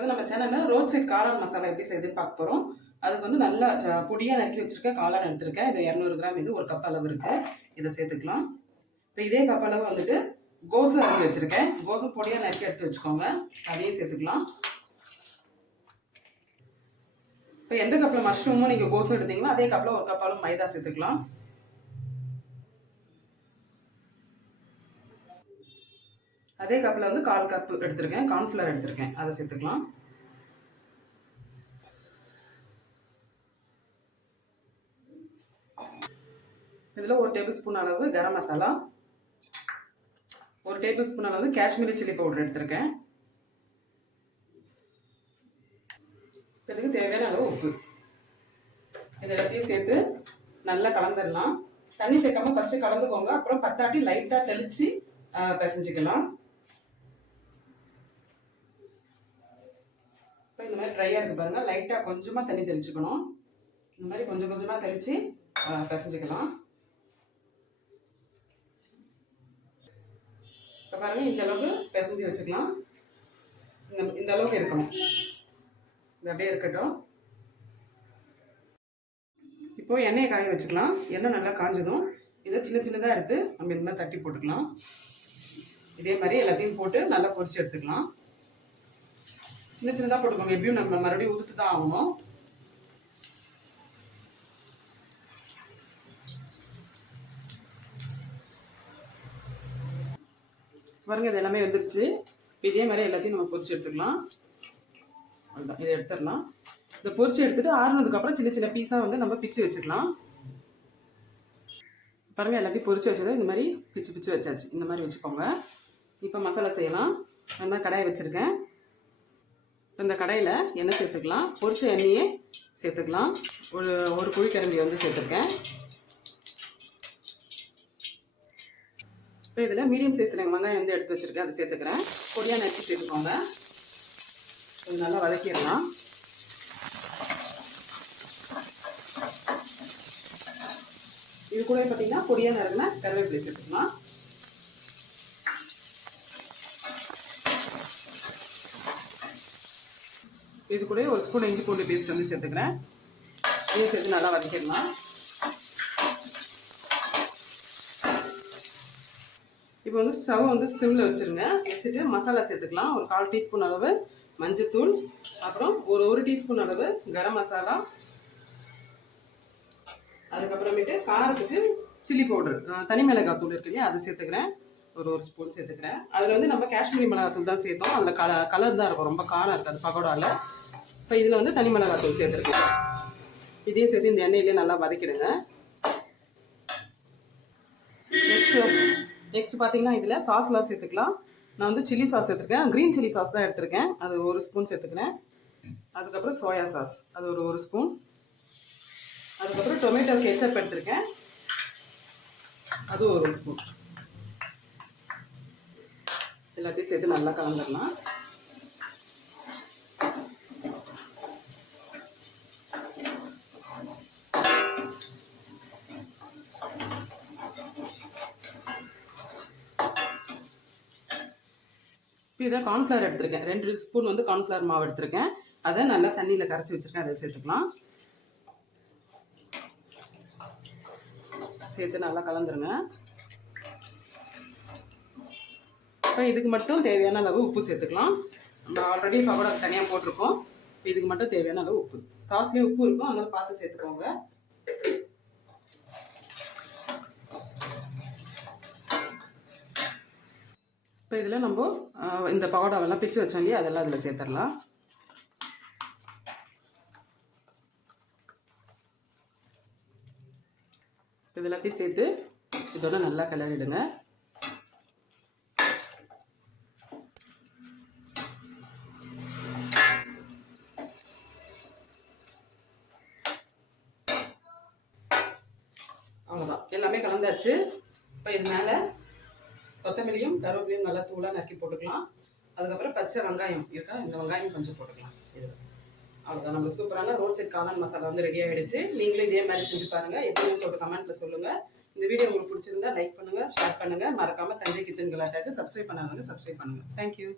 வந்து நம்ம சேனலில் ரோட் சைட் காளான் மசாலா எப்படி செய்யுதுன்னு பார்க்க போகிறோம். அதுக்கு வந்து நல்லா பொடியாக நறுக்கி வச்சுருக்கேன். காளான் எடுத்துருக்கேன். இது 200 கிராம், இது 1 கப் அளவு இருக்குது. இதை சேர்த்துக்கலாம். இப்போ இதே கப் அளவு வந்துட்டு கோஸு அரைச்சி வச்சுருக்கேன். கோஸும் பொடியாக நறுக்கி எடுத்து வச்சுக்கோங்க. அதையும் சேர்த்துக்கலாம். இப்போ எந்த கப்பில் மஷ்ரூமும் நீங்கள் கோஸும் எடுத்தீங்களோ அதே கப்பில் 1 கப் அளவு மைதா சேர்த்துக்கலாம். அதே கப்பில் வந்து 1/4 கப் எடுத்திருக்கேன். கார்ன்ஃப்ளவர் எடுத்திருக்கேன். அதை சேர்த்துக்கலாம். இதில் 1 டேபிள் ஸ்பூன் அளவு கரம் மசாலா, 1 டேபிள் ஸ்பூன் அளவு காஷ்மீரி சில்லி பவுடர் எடுத்திருக்கேன். இதுக்கு தேவையான அளவு உப்பு. இது எல்லாத்தையும் சேர்த்து நல்லா கலந்துடலாம். தண்ணி சேர்க்காம ஃபர்ஸ்ட் கலந்துக்கோங்க. அப்புறம் பத்தாட்டி லைட்டாக தெளித்து பிசைஞ்சிக்கலாம். இப்போ இந்த மாதிரி ட்ரையாக இருக்குது பாருங்கள். லைட்டாக கொஞ்சமாக தண்ணி தெளிச்சுக்கணும். இந்த மாதிரி கொஞ்சம் கொஞ்சமாக தெளித்து பிசைஞ்சிக்கலாம். இப்போ பாருங்கள், இந்த அளவுக்கு பிசைஞ்சு வச்சுக்கலாம். இந்த அளவுக்கு இருக்கணும். இது அப்படியே இருக்கட்டும். இப்போது எண்ணெயை காய வச்சுக்கலாம். எண்ணெய் நல்லா காஞ்சதும் இதை சின்ன சின்னதாக எடுத்து நம்ம இந்த மாதிரி தட்டி போட்டுக்கலாம். இதே மாதிரி எல்லாத்தையும் போட்டு நல்லா பொரிச்சு எடுத்துக்கலாம். சின்ன சின்னதாக போட்டுக்கோங்க. எப்படியும் நம்ம மறுபடியும் ஊற்றிட்டு தான் ஆகணும். பாருங்க, இது எல்லாமே வந்துருச்சு. இதே மாதிரி எல்லாத்தையும் நம்ம பொரிச்சு எடுத்துக்கலாம். அவ்வளோதான், இதை எடுத்துடலாம். இதை பொரிச்சு எடுத்துட்டு ஆறுனதுக்கப்புறம் சின்ன சின்ன பீஸாக வந்து நம்ம பிச்சு வச்சுக்கலாம். பாருங்க, எல்லாத்தையும் பொரிச்சு வச்சதை இந்த மாதிரி பிச்சு பிச்சு வச்சாச்சு. இந்த மாதிரி வச்சுக்கோங்க. இப்போ மசாலா செய்யலாம். இந்த மாதிரி கடாயை வச்சுருக்கேன். இந்த கடாயில் எண்ணெய் சேர்த்துக்கலாம். பொரிச்ச எண்ணெயே சேர்த்துக்கலாம். ஒரு குழிக்கரண்டி வந்து சேர்த்துருக்கேன். இப்போ இதில் மீடியம் சைஸ் வெங்காயம் வந்து எடுத்து வச்சுருக்கேன். அதை சேர்த்துக்கிறேன். பொடியாக நறுக்கி சேர்த்துக்கோங்க. கொஞ்சம் நல்லா வதக்கிடலாம். இது கூட பார்த்தீங்கன்னா பொடியாக நறுக்கினா கருவேப்பிலை சேர்த்துக்கலாம். இது கூட 1 ஸ்பூன் இஞ்சி பூண்டு பேஸ்ட் வந்து சேர்த்துக்கிறேன். இதையும் சேர்த்து நல்லா வதக்கிடலாம். இப்போ வந்து ஸ்டவ் வந்து சிம்மில் வச்சுருங்க. வச்சுட்டு மசாலா சேர்த்துக்கலாம். ஒரு 1/4 டீஸ்பூன் அளவு மஞ்சத்தூள், அப்புறம் ஒரு டீஸ்பூன் அளவு கரம் மசாலா, அதுக்கப்புறமேட்டு காரத்துக்கு சில்லி பவுடர், தனி மிளகாய் தூள் இருக்கு இல்லையா, அது சேர்த்துக்கிறேன். ஒரு ஸ்பூன் சேர்த்துக்கிறேன். அதில் வந்து நம்ம காஷ்மீரி மிளகாய் தூள் தான் சேர்த்தோம். அதில் கலர் தான் இருக்கும், ரொம்ப காரம் இருக்காது பகோடாவில். இப்போ இதில் வந்து தனி மிளகாய் தூள் சேர்த்துருக்கேன். இதையும் சேர்த்து இந்த எண்ணெயிலே நல்லா வதக்கிடுங்க. நெக்ஸ்ட் பார்த்தீங்கன்னா இதில் சாஸ்லாம் சேர்த்துக்கலாம். நான் வந்து சில்லி சாஸ் சேர்த்துருக்கேன். க்ரீன் சில்லி சாஸ் தான் எடுத்திருக்கேன். அது 1 ஸ்பூன் சேர்த்துக்கிறேன். அதுக்கப்புறம் சோயா சாஸ் அது ஒரு ஸ்பூன். அதுக்கப்புறம் டொமேட்டோ கெச்சப் எடுத்திருக்கேன். அது 1 ஸ்பூன். எல்லாத்தையும் சேர்த்து நல்லா கலந்துடலாம். இதை கார்ன்ஃப்ளவர் எடுத்திருக்கேன். 2 ஸ்பூன் வந்து கார்ன்ஃப்ளவர் மாவு எடுத்திருக்கேன். அதை நல்லா தண்ணியில் கரைச்சி வச்சுருக்கேன். அதை சேர்த்துக்கலாம். சேர்த்து நல்லா கலந்துருங்க. இப்போ இதுக்கு மட்டும் தேவையான அளவு உப்பு சேர்த்துக்கலாம். நம்ம ஆல்ரெடி பகோடா தனியாக போட்டிருக்கோம். இதுக்கு மட்டும் தேவையான அளவு உப்பு. சாஸ்லேயும் உப்பு இருக்கும், அதனால பார்த்து சேர்த்துக்கோங்க. இப்போ இதில் நம்ம இந்த பகோடாவெல்லாம் பிச்சு வச்சோம் இல்லையா, அதெல்லாம் அதில் சேர்த்துடலாம். இது எல்லாத்தையும் சேர்த்து இதோட நல்லா கிளறிடுங்க. அவ்வளோதான், எல்லாமே கலந்தாச்சு. இப்போ இது மேலே கொத்தமல்லியும் கருவேப்பிலையும் நல்லா தூளாக நறுக்கி போட்டுக்கலாம். அதுக்கப்புறம் பச்சை வெங்காயம் இருக்கா, இந்த வெங்காயம் கொஞ்சம் போட்டுக்கலாம். இதில் அவ்வளோதான், நம்மளுக்கு சூப்பரான ரோட் சைட் காளான் மசாலா வந்து ரெடி ஆகிடுச்சு. நீங்களும் இதே மாதிரி செஞ்சு பாருங்கள். எப்படின்னு சொல்லிட்டு கமெண்ட்டில் சொல்லுங்கள். இந்த வீடியோ உங்களுக்கு பிடிச்சிருந்தா லைக் பண்ணுங்கள், ஷேர் பண்ணுங்கள். மறக்காமல் தஞ்சை கிச்சன் கலாட்டாக்கு சப்ஸ்கிரைப் பண்ணாதவங்க சப்ஸ்கிரைப் பண்ணுங்கள். தேங்க்யூ.